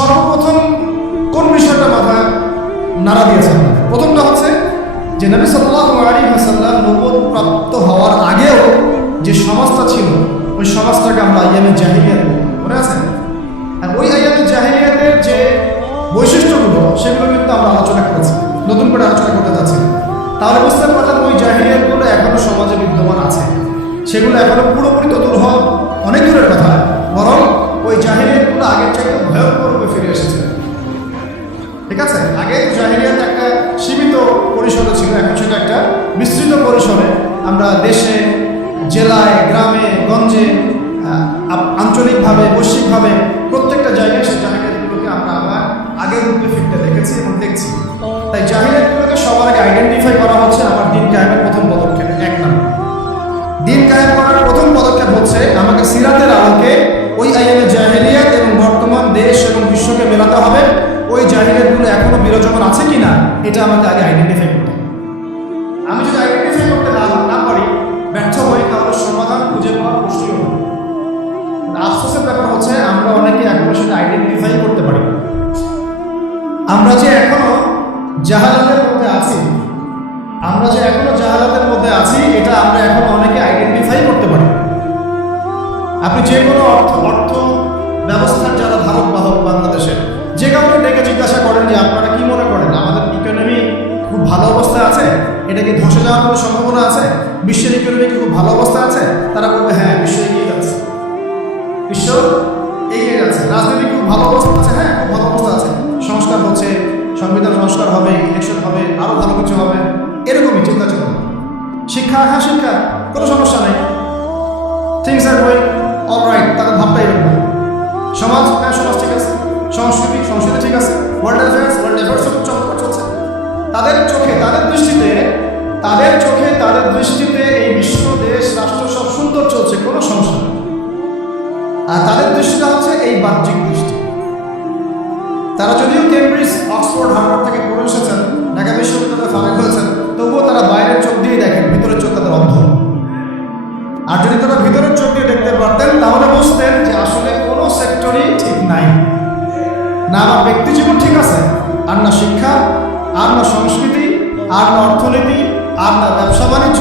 সর্বপ্রথম কোন বিষয়টা মাথায় নাড়া দিয়েছেন? প্রথমটা হচ্ছে যে নবী সাল্লাল্লাহু আলাইহি ওয়াসাল্লাম নবুয়ত প্রাপ্ত হওয়ার আগেও যে সমাজটা ছিল ওই সমাজটাকে আমরা আইয়ামে জাহিলিয়াত বলি, মনে আছে? আর ওই আইয়ামে জাহিলিয়াতের যে বৈশিষ্ট্যগুলো সেগুলো কিন্তু আমরা আলোচনা করেছি, নতুন করে আলোচনা করতে যাচ্ছি। তাহলে বুঝতে পারলাম ওই জাহিলিয়াতগুলো এখনো সমাজে বিদ্যমান আছে, সেগুলো এখনো পুরোপুরি তো দূর হওয়া অনেক দূরের কথা, বরং ওই জাহিলিয়াতগুলো আগের চাইতে ভয়ঙ্কর রূপে ফিরে এসেছে। ঠিক আছে, আগে জাহিলিয়াত একটা সীমিত পরিসরে ছিল, এখন সেটা একটা বিস্তৃত পরিসরে আমরা দেশে, জেলায়, গ্রামে, গঞ্জে, আঞ্চলিকভাবে, বৈশ্বিকভাবে প্রত্যেকটা জায়গায় সেই জাহিলিয়াতগুলোকে আমরা আবার আগের রূপে ফিরতে দেখেছি এবং দেখছি। তাই জাহিলিয়াতগুলোকে সবার আগে আইডেন্টিফাই করা হচ্ছে আমার দিন কায়েমের প্রথম পদক্ষেপ। এক নম্বর, দিন কায়েম করার প্রথম পদক্ষেপ হচ্ছে আমাকে সিরাতের আলোকে ওই আইয়ামে জাহিলিয়াত এবং বর্তমান দেশ এবং বিশ্বকে মেলাতে হবে। ওই জাহিলিয়াতগুলো এখনো বিরাজমান আছে কিনা এটা আমাকে আগে আইডেন্টিফাই করতে হবে। আমি যদি আইডেন্টিফাই করতে না পারি, ব্যর্থ হই, তাহলে সমাধান খুঁজে পাওয়া মুশকিল হবে। আফসোসের ব্যাপার হচ্ছে আমরা অনেকে এখনো সেটা আইডেন্টিফাই করতে পারি। আমরা যে এখনো জাহালাতের মধ্যে আছি, এটা আমরা এখনো অনেকে আইডেন্টিফাই করতে পারি। আপনি যে কোনো অর্থ ব্যবস্থার যারা ধারক বাহক বাংলাদেশের, যে কাউকে ডেকে জিজ্ঞাসা করেন যে আপনারা কি মনে করেন আমাদের ইকোনমি খুব ভালো অবস্থায় আছে, এটা কি ধসে যাওয়ার কোনো সম্ভাবনা আছে, বিশ্বের ইকোনমি কি খুব ভালো অবস্থায় আছে, তারা বলবে হ্যাঁ বিশ্ব এগিয়ে যাচ্ছে, বিশ্ব এগিয়ে যাচ্ছে। রাজনীতি খুব ভালো অবস্থা আছে, হ্যাঁ খুব ভালো অবস্থা আছে, সংস্কার হচ্ছে, সংবিধান সংস্কার হবে, ইলেকশন হবে, আরও ভালো কিছু হবে, এরকমই চিন্তা চলবে। শিক্ষা, হ্যাঁ শিক্ষা কোনো সমস্যা নেই, থিংস আর গোয়িং অলরাইট, তাদের ভাবটা এরকম। সমাজ, হ্যাঁ সমাজ ঠিক আছে, সংস্কৃতি ঠিক আছে, ওয়ার্ল্ড অ্যাফেয়ার্স চলছে। তাদের চোখে, তাদের দৃষ্টিতে এই বিশ্ব, দেশ, রাষ্ট্র সব সুন্দর চলছে, কোনো সমস্যা নেই। আর তাদের দৃষ্টিটা হচ্ছে এই বাহ্যিক দৃষ্টি। তারা যদিও কেমব্রিজ, অক্সফোর্ড, হার্ভার্ড থেকে পড়ে এসেছেন, ঢাকা বিশ্ববিদ্যালয়ে ফারাক হয়েছেন, তবুও তারা বাইরের চোখ দিয়ে দেখেন, ভিতরের চোখ তাদের অন্ধ। আর যদি তারা ভিতরের চোখ দিয়ে দেখতে পারতেন তাহলে বুঝতেন যে আসলে কোনো সেক্টরই ঠিক নাই। না আমার ব্যক্তি জীবন ঠিক আছে, আর না শিক্ষা, আর না সংস্কৃতি, আর না অর্থনীতি, আর না ব্যবসা বাণিজ্য,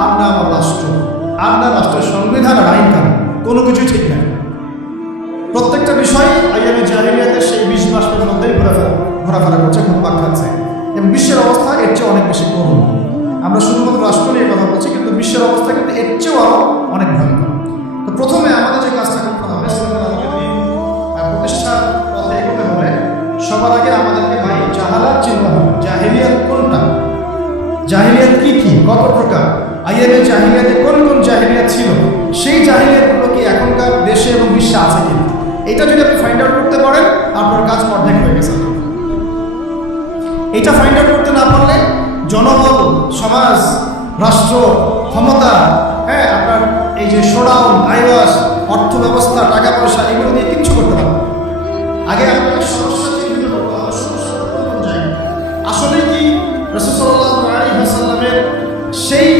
আর না আমার রাষ্ট্র, আর না রাষ্ট্রের সংবিধান আর আইন কানুন, কোনো কিছুই ঠিক নাই। প্রত্যেকটা বিষয় আইয়ামে জাহিলিয়াতের সেই 20 বাষ্পের মধ্যেই ঘোরাফেরা করছে, ঘুরপাক খাচ্ছে। এবং বিশ্বের অবস্থা এর চেয়ে অনেক বেশি করুন। আমরা শুধুমাত্র রাষ্ট্র নিয়ে কথা বলছি, কিন্তু বিশ্বের অবস্থা কিন্তু এর চেয়েও আরও অনেক ভয়ঙ্কর। তো প্রথমে আমাদের যে কাজটা করতে হবে, প্রতিষ্ঠার পথে এগোতে হলে সবার আগে আমাদেরকে ভাই জাহালাত চিনতে হবে। জাহিলিয়াত কোনটা, জাহিলিয়াত কি কি, কত প্রকার, আইয়ামে জাহিলিয়াতে কোন কোন জাহিলিয়াত ছিল, সেই জাহিলিয়াতগুলো কি এখনকার দেশে এবং বিশ্বে আছে কিনা, এটা যদি আপনি ফাইন্ড আউট করতে পারেন আপনার কাজ অর্ধেক হয়ে গেছে। এটা ফাইন্ড আউট করতে না পারলে জনবল, সমাজ, রাষ্ট্র, ক্ষমতা, হ্যাঁ আপনার এই যে শোডাউন, আইওয়াস, অর্থ ব্যবস্থা, টাকা পয়সা, এগুলো দিয়ে কিচ্ছু করতে পারবে। আগে আপনাকে সমস্যা চিহ্নিত করতে হবে, সমস্যা কোন জায়গায়। আসলে কি রাসূল সাল্লাল্লাহু আলাইহি ওয়াসাল্লামের সেই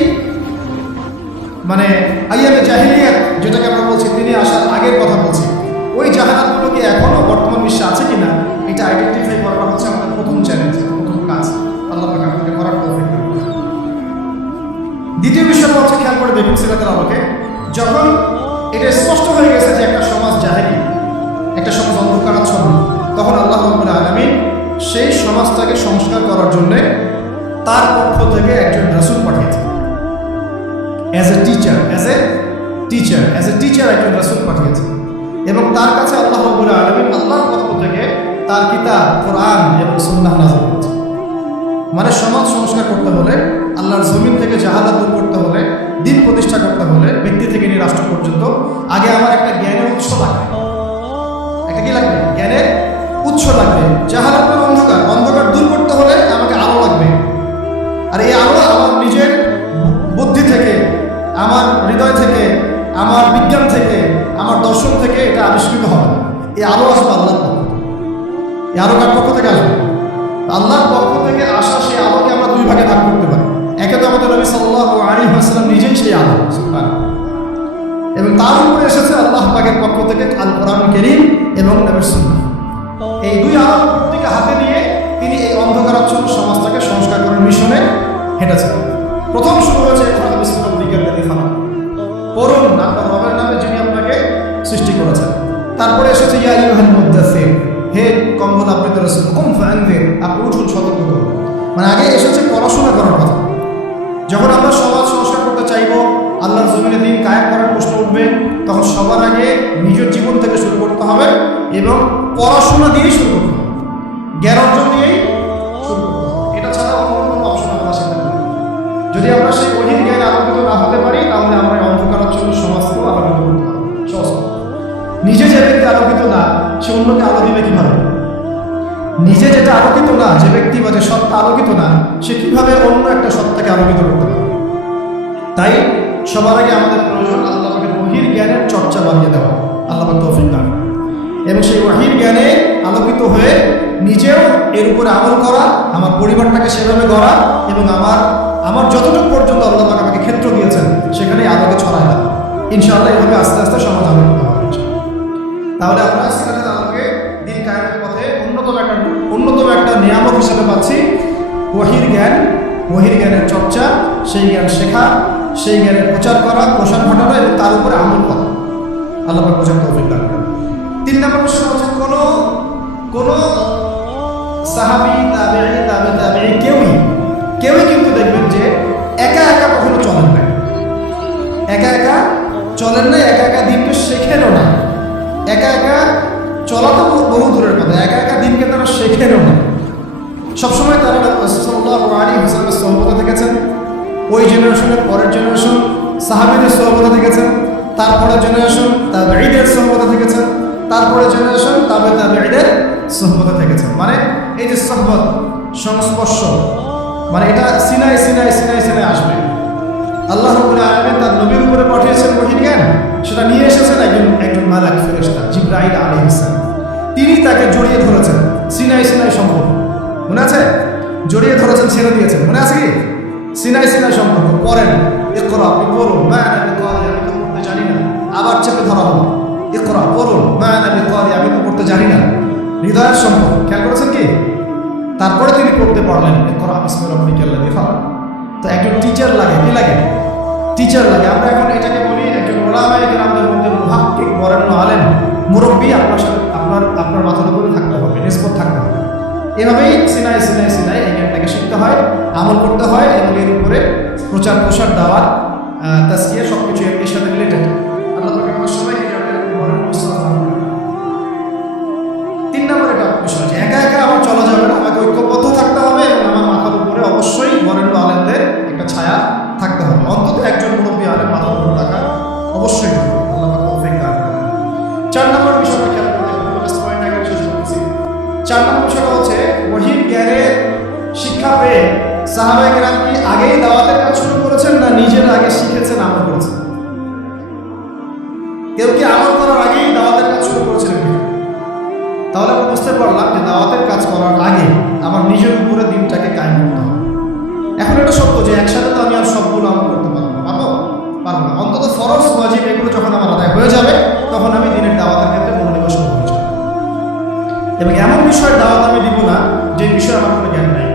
মানে আইয়ামে জাহিলিয়াত যেটাকে আমরা বলছি, তিনি আসার আগের কথা বলছি, ওই জাহালাতগুলো কি এখনো বর্তমান বিশ্বে আছে কিনা, এটা আইডেন্টিফাই করা হচ্ছে আমাদের প্রথম চ্যালেঞ্জ, প্রথম কাজ। আল্লাহ পাক আমাদের করার তৌফিক দান করুন। দ্বিতীয় বিষয় হচ্ছে, খেয়াল করে দেখুন সিরাতের আলোকে, যখন এটা স্পষ্ট হয়ে গেছে যে একটা সমাজ জাহেলি, একটা সমাজ অন্ধকারাচ্ছন্ন, তখন আল্লাহ রাব্বুল আলামিন সেই সমাজটাকে সংস্কার করার জন্য তার পক্ষ থেকে একজন রাসূল পাঠিয়েছেন। অ্যাজ এ টিচার একজন রাসূল পাঠিয়েছেন, এবং তার কাছে আল্লাহ রাব্বুল আলামিন আল্লাহর পক্ষ থেকে তার কিতাব কোরআন এবং সুন্নাহ নাযিল করেছেন। মানে সমাজ সংস্কার করতে হলে, আল্লাহর জমিন থেকে জাহালাত দূর করতে হলে, দিন প্রতিষ্ঠা করতে হলে, ব্যক্তি থেকে নিয়ে রাষ্ট্র পর্যন্ত, আগে আমার একটা জ্ঞানের উৎস লাগবে। একটা কি লাগবে? জ্ঞানের উৎস লাগবে। জাহালাতের অন্ধকার দূর করতে হলে আমাকে আলো লাগবে। আর এই আলো আমার নিজের বুদ্ধি থেকে, আমার হৃদয় থেকে, আমার বিজ্ঞান থেকে, আমার দর্শন থেকে এটা আবিষ্কৃত হবে। এই আলো আসবে আল্লাহর পক্ষ থেকে। এই আলো কার পক্ষ থেকে আসবে? আল্লাহর পক্ষ থেকে আসা সেই আলোকে আমরা দুই ভাগে ভাগ করতে পারি। একে তো আমাদের নবী সাল্লাল্লাহু আলাইহি ওয়াসাল্লাম নিজেই সেই আলো, এবং তার উপরে এসেছে আল্লাহ পাকের পক্ষ থেকে আল কোরআন কারীম এবং নবীর সুন্নাহ। আলোর পত্রিকা হাতে নিয়ে তিনি এই অন্ধকারাচ্ছন্ন সমাজটাকে সংস্কার করার মিশনে হেঁটেছেন। প্রথম শুরু হয়েছে পড়ুন আপনার রবের নামে যিনি আপনাকে সৃষ্টি করেছেন। তারপরে এসেছে ইয়া আইয়ুহাল মুদ্দাসসির, হে কম্বল আবৃত রাসূল, কুম ফাআনযির, আপনি উঠুন সতর্ক করুন। মানে আগে এসেছে পড়াশোনা করার কথা। যখন আমরা সমাজ সংস্কার করতে চাইব, আল্লাহর জমিনে দিন কায়েম করার প্রশ্ন উঠবে, তখন সবার আগে নিজের জীবন থেকে শুরু করতে হবে এবং পড়াশোনা দিয়েই শুরু করতে হবে, জ্ঞান অর্জন দিয়েই শুরু করতে হবে। এটা ছাড়া অন্য কোনো অপশন আমরা সেখানে নেই। যদি আমরা সেই ওহীর জ্ঞানে আলোকিত না হতে পারি, তাহলে আমরা অন্ধকারাচ্ছন্ন সমাজকেও আলোকিত করতে পারবো। সহজ। নিজে যে ব্যক্তি আলোকিত না, সে অন্যকে আলো দিবে কিভাবে? নিজে যেটা আলোকিত না, যে ব্যক্তি বা যে সত্তা আলোকিত না, সে কিভাবে অন্য একটা সত্তাকে আলোকিত করতে পারে? তাই সবার আগে আমাদের প্রয়োজন আল্লাহ পাকের ওহীর জ্ঞানের চর্চা বাড়িয়ে দেওয়া, আল্লাহ পাক তৌফিক দান। এবং সেই ওহীর জ্ঞানে আলোকিত হয়ে নিজেও এর উপরে আমল করা, আমার পরিবারটাকে সেভাবে গড়া এবং আমার যতটুকু পর্যন্ত আল্লাহ পাক আমাকে ক্ষেত্র দিয়েছেন সেখানে আলোকে ছড়ায় দেওয়া। ইনশাআল্লাহ এভাবে আস্তে আস্তে সমাজ আলোকিত হবে। তাহলে আমরা সিরাজুল আলমকে দিন কায়েমের পথে অন্যতম একটা নিয়ামক হিসেবে পাচ্ছি ওহীর জ্ঞান, ওহীর জ্ঞানের চর্চা, সেই জ্ঞান শেখা, সেই জ্ঞানের প্রচার করা, প্রসার ঘটানো এবং তার উপরে আমল করা। আল্লাহ পাক বোঝার তৌফিক দান করেন। 3 নম্বর প্রশ্ন হচ্ছে কোন সাহাবী, তাবেঈ কেউই কিন্তু দেখবেন যে একা একা কখনো চলেন না, একা একা দিনকে শেখেনও না। একা একা চলা তো বহু দূরের কথা, একা একা দিনকে তারা শেখেনও না। সবসময় তারা সাল্লাল্লাহু আলাইহি ওয়াসাল্লামের সোহবতে থেকেছেন, ওই জেনারেশনের পরের জেনারেশন সাহাবীদের সোহবতে থেকেছেন, তারপরের জেনারেশন তাবেঈদের সোহবতে থেকেছেন, তারপরে জেনারেশন তাবেঈদের সোহবতে থেকেছেন। মানে এই যে সোহবত, সংস্পর্শ, মানে এটা সিনাই আসবে। আল্লাহ রাব্বুল আলামিন তার নবীর উপরে পাঠিয়েছেন ওহীর জ্ঞান, সেটা নিয়ে এসেছেন একজন মালাক ফেরেশতা জিবরাইল আলাইহিস সালাম। তিনি তাকে জড়িয়ে ধরেছেন, সিনাই সম্পর্ক মনে আছে? জড়িয়ে ধরেছেন, ছেড়ে দিয়েছেন, মনে আছে কি? সিনাই সম্পর্ক। পড়েন, ইকরা, আপনি পড়ুন, মা আনা বিকারি, আমি তো পড়তে জানি না। আবার চেপে ধরা হলো, ইকরা, পড়ুন, মা আনা বিকারি, আমি তো পড়তে জানি না। হৃদয়ের সম্পর্ক খেয়াল করেছেন কি? তারপরে তিনি পড়তে পারলেন, ইকরা বিসমি রাব্বিকাল্লাযী খালাক। তো একজন টিচার লাগে, কি লাগে? টিচার লাগে। আমরা এখন এটাকে বলি একজন ওলামায়ে কেরামদের মধ্যে মুহাক্কিক, বরেণ্য আলেম, মুরব্বী আপনার মাথার উপরে থাকতে হবে, নিসবত থাকতে হবে। এভাবেই সিনাই এই জ্ঞানটাকে শিখতে হয়, আমল করতে হয় এবং এর উপরে প্রচার প্রসার, দাওয়াত, তাজকিয়া সবকিছু এর সাথে রিলেটেড। আল্লাহ পাক আমাদের সবাইকে বরেণ্য উস্তাদ দান করেন। 3 নম্বর এটা বিষয় যে একা একা আমার চলা যাবে না, আমাকে ঐক্যবদ্ধ থাকতে হবে এবং আমার মাথার উপরে অবশ্যই বরেণ্য আলেমদের একটা ছায়া থাকতে হবে। অন্তত একজন মুরব্বী আলেম মাথার উপর থাকা অবশ্যই হবে। আল্লাহ পাক তৌফিক দান করেন। 4 নম্বর বিষয়টা খেয়াল করতে হবে, লাস্ট পয়েন্ট আগে শেষ করতেছি। 4 নম্বর বিষয়টা হচ্ছে ওহীর জ্ঞানের শিক্ষা পেয়ে সাহাবায়ে কেরাম কি আগেই দাওয়াতের কাজ শুরু করেছেন না নিজেরা আগে শিখেছেন, আমল করেছেন? কেউ কি আমল করার আগেই দাওয়াতের কাজ শুরু করেছিলেন কি? তাহলে আমরা বুঝতে পারলাম যে দাওয়াতের কাজ করার আগে আমার নিজের উপরে দিনটাকে কায়েম করতে হবে। এখন এটা সত্য যে একসাথে তো আমি আর সবগুলো আমল করতে পারবো না। অন্তত ফরজ, ওয়াজিব এগুলো যখন আমার আদায় হয়ে যাবে, তখন আমি দিনের দাওয়াতের ক্ষেত্রে মনোনিবেশ করতে হয়ে যাবে। এবং এমন বিষয়ের দাওয়াত আমি দিব না যে বিষয়ে আমার কোনো জ্ঞান নাই।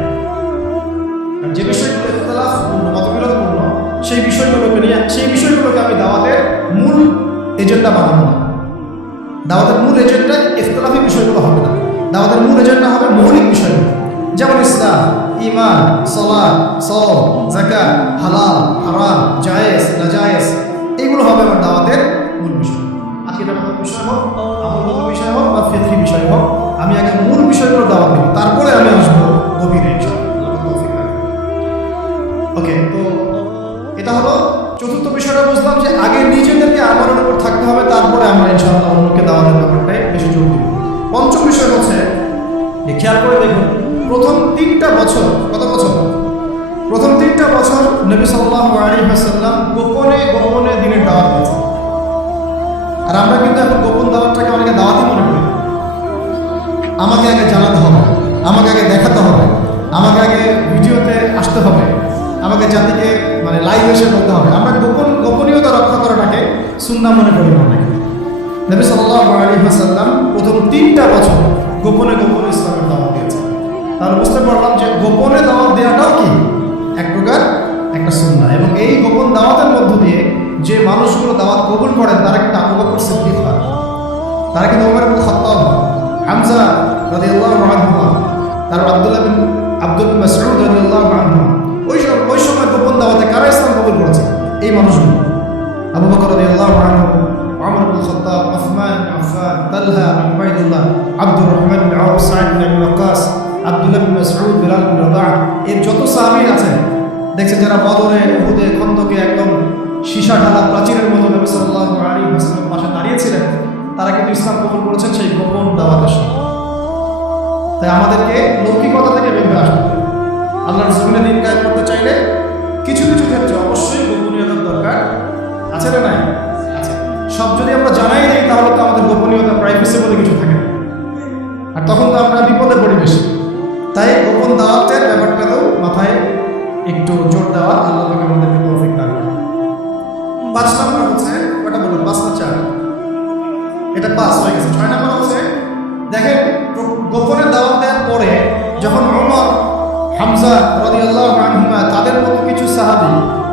যে বিষয়গুলো ইখতিলাফপূর্ণ, মতবিরোধপূর্ণ, সেই বিষয়গুলোকে আমি দাওয়াতের মূল এজেন্ডা বানাবো না। দাওয়াতের মূল এজেন্ডা ইখতিলাফি বিষয়গুলো হবে না। দাওয়াতের মূল এজেন্ডা হবে মৌলিক বিষয়গুলো, যেমন ইসলাম, ঈমান, সালাত, সাওম, যাকাত, হালাল, হারাম, জায়েজ, নাজায়েজ, এগুলো হবে আমার দাওয়াতের মূল বিষয়। আকীদাগত বিষয় হোক, আমলগত বিষয় হোক বা ফিকহি বিষয় হোক, আমি আগে মূল বিষয়গুলো দাওয়াত দেব, তারপরে আমি আসবো গভীরে ইনশাআল্লাহ। ওকে, তো এটা হলো 4র্থ বিষয়টা। বুঝলাম যে আগে নিজেদেরকে আমলের উপর থাকতে হবে, তারপরে আমরা ইনশাআল্লাহ অন্যকে দাওয়াতের ব্যাপারটাই বেশি জোর দিব। 5ম বিষয় হচ্ছে যে খেয়াল করে দেখুন, প্রথম 3টা বছর, কত বছর? প্রথম 3টা বছর নবী সাল্লাল্লাহু আলাইহি ওয়াসাল্লাম গোপনে দিনের দাওয়াত দিয়েছেন। আর আমরা কিন্তু এখন গোপন দাওয়াতটাকে অনেকে দাওয়াতই মনে করি। আমাকে আগে জানাতে হবে, আমাকে আগে দেখাতে হবে, আমাকে আগে ভিডিওতে আসতে হবে, আমাকে জাতিকে মানে লাইভ এসে বলতে হবে। আমরা গোপনীয়তা রক্ষা করাটাকে সুন্নাহ মনে করি না। নবী সাল্লাল্লাহু আলাইহি ওয়াসাল্লাম প্রথম 3টা বছর গোপনে ইসলাম এবং এই গোপন দাওয়াতের মধ্য দিয়ে যে মানুষগুলো দাওয়াত কবুল করেন তারা কিন্তু আবু বকর সিদ্দিক হয়, তারা কিন্তু ওমর ইবনে খাত্তাব, হামজা রাদিয়াল্লাহু আনহু, তারপর আব্দুল মাসউদ রাদিয়াল্লাহু আনহু। ওই সময় গোপন দাওয়াতে কারা ইসলাম কবুল করেছে? এই মানুষগুলো। আবু বকর রাদিয়াল্লাহু আনহু, ওমর ইবনে খাত্তাব, উসমান ইবনে আফফান, তালহা, উবাইদুল্লাহ, আব্দুর রহমান বিন আউফ, সাঈদ বিন আবি ওয়াক্কাস, আব্দুল্লাহ বিন মাসউদ, বিলাল বিন রাবাহ, এর যত সাহাবী আছেন দেখছেন যারা বদরে, উহুদে, খন্দকে একদম সীসা ঢালা প্রাচীরের মতো নবী সাল্লাল্লাহু আলাইহি ওয়াসাল্লামের পাশে দাঁড়িয়েছিলেন, তারা কিন্তু ইসলাম কবুল করেছেন সেই গোপন দাওয়াতের সাথে। তাই আমাদেরকে লৌকিকতা থেকে বের হয়ে আসতে হবে। আল্লাহর জমিনে দিন কায়েম করতে চাইলে কিছু কিছু ক্ষেত্রে অবশ্যই গোপনীয়তার দরকার আছে না? নাই আছে। সব যদি আমরা জানাই দিই তাহলে তো আমাদের গোপনীয়তা, প্রাইভেসি বলে কিছু থাকে না, আর তখন তো আমরা বিপদে পড়ি বেশি। তাই গোপন দাওয়াতের ব্যাপারটাতেও মাথায় একটু জোর দেওয়া আল্লাহ পাক আমাদেরকে তৌফিক দান করুন। 5 নম্বর হচ্ছে, ওটা বলুন 5 না 4? এটা 5 হয়ে গেছে। 6 নম্বর হচ্ছে, দেখেন গোপনে দাওয়াত দেওয়ার পরে যখন ওমর, হামজা রাদিয়াল্লাহু আনহুমা তাদের মতো কিছু সাহাবী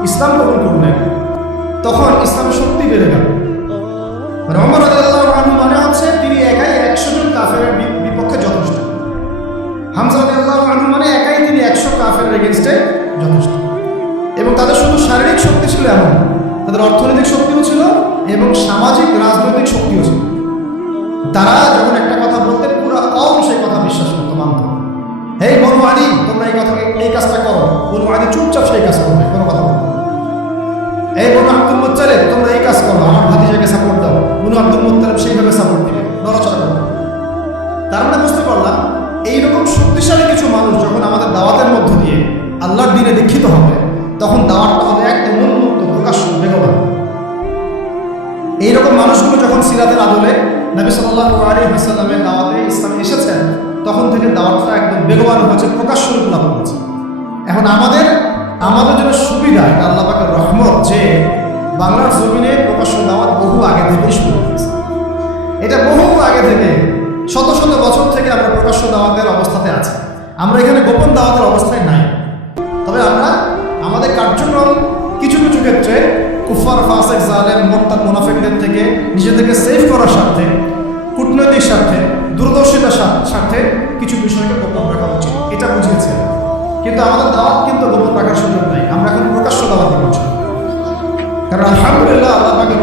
ইসলাম কবুল করলেন, তখন ইসলামের শক্তি বেড়ে গেল। মানে ওমর রাদিয়াল্লাহু আনহু মানে হচ্ছে তিনি একাই 100 জন কাফেরের বিপক্ষে যথেষ্ট। হামজা রাদিয়াল্লাহু আনহু মানে একাই তিনি 100 কাফেরের এগেইনস্টে যথেষ্ট। এবং তাদের শুধু শারীরিক শক্তি ছিল এমন, তাদের অর্থনৈতিক শক্তিও ছিল এবং সামাজিক রাজনৈতিক শক্তিও ছিল। তারা যখন একটা কথা বলতেন পুরো কওম সেই কথা বিশ্বাস করতো, মানত। এই বনু আদি, তোমরা এই কাজটা করো, বনু আদি চুপচাপ সেই কাজ করবে, কোনো কথা বলবে। এই বনু আব্দুল মুত্তালিব, তোমরা এই কাজ করো, আমার ভাতিজাকে সাপোর্ট দাও, বনু আব্দুল মুত্তালিব সেইভাবে সাপোর্ট দিবে, নড়াচড়া করবে। তার মানে বুঝতে পারলাম এইরকম শক্তিশালী কিছু মানুষ যখন আমাদের দাওয়াতের মধ্য দিয়ে আল্লাহর দ্বীনে দীক্ষিত হবে, তখন দাওয়াতটা হবে একদম উন্মুক্ত, প্রকাশ্য, বেগবান। এইরকম মানুষগুলো যখন সিরাতের আদলে নবী সাল্লাল্লাহু আলাইহি ওয়াসাল্লামের দাওয়াতে ইসলামে এসেছেন, তখন থেকে দাওয়াতটা একদম বেগবান হয়েছে, প্রকাশ্য রূপ লাভ করেছে। এখন আমাদের জন্য সুবিধা, এটা আল্লাহ পাকের রহমত যে বাংলার জমিনে প্রকাশ্য দাওয়াত বহু আগে থেকেই শুরু হয়েছে। এটা বহু আগে থেকে, শত শত বছর থেকে আমরা প্রকাশ্য দাওয়াতের অবস্থাতে আছি। আমরা এখানে গোপন দাওয়াতের অবস্থায় নাই। তবে আমরা আমাদের কার্যক্রম কিছু কিছু ক্ষেত্রে কুফার, ফাসিক, জালেম, মুরতাদ, মুনাফিকদের থেকে নিজেদেরকে সেভ করার স্বার্থে, কূটনৈতিক স্বার্থে, দূরদর্শিতার স্বার্থে কিছু বিষয়কে গোপন রাখা উচিত, এটা বুঝিয়েছে। কিন্তু আমাদের দাওয়াত কিন্তু গোপন রাখার সুযোগ নাই, আমরা এখন প্রকাশ্য দাওয়াত করছি। কারণ আলহামদুলিল্লাহ আল্লাহ পাকের